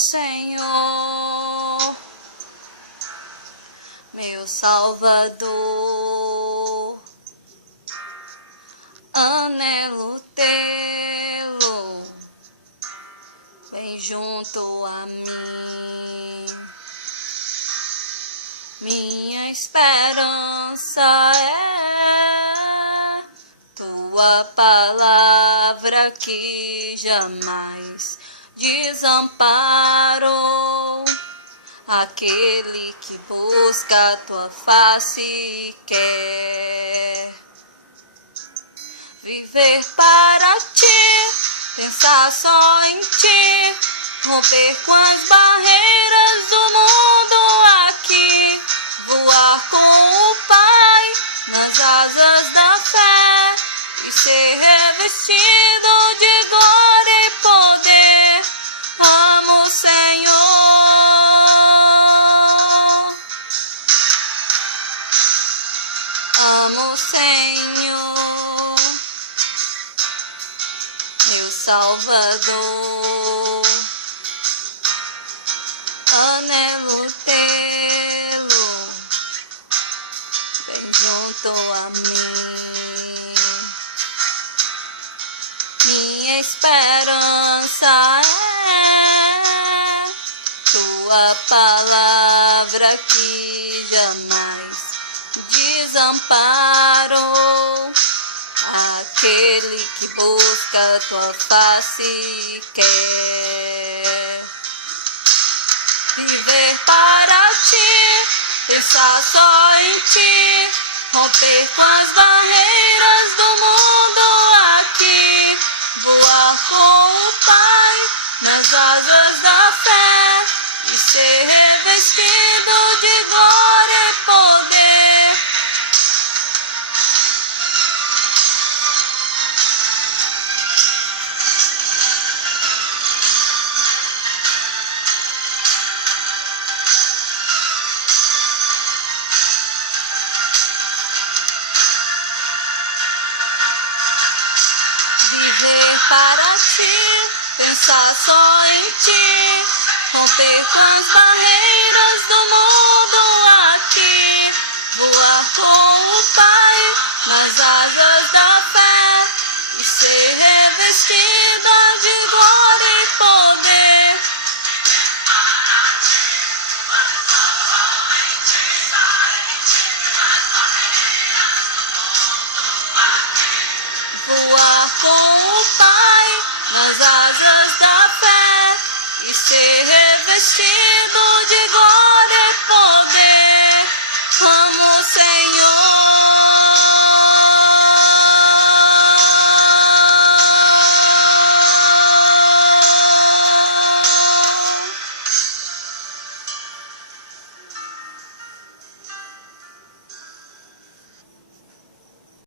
Senhor, meu Salvador, anelo tê-lo bem junto a mim. Minha esperança é tua palavra que jamais desamparou aquele que busca tua face e quer viver para ti, pensar só em ti, romper com as barreiras do mundo aqui, voar com o Pai nas asas da fé e ser revestido de glória e poder. Amo o Senhor, amo o Senhor, meu Salvador, anelo tê-lo bem junto a mim. Minha esperança é tua palavra que jamais desamparou aquele que busca tua face e quer viver para ti, pensar só em ti, romper com as barreiras do mundo aqui, voar com o Pai nas asas da fé e ser revestido de glória e poder. Viver para ti, pensar só em ti, romper com as barreiras do mundo aqui, voar com o Pai nas asas da fé e ser revestida de glória e poder. Voar com o Pai nas asas da fé e ser revestido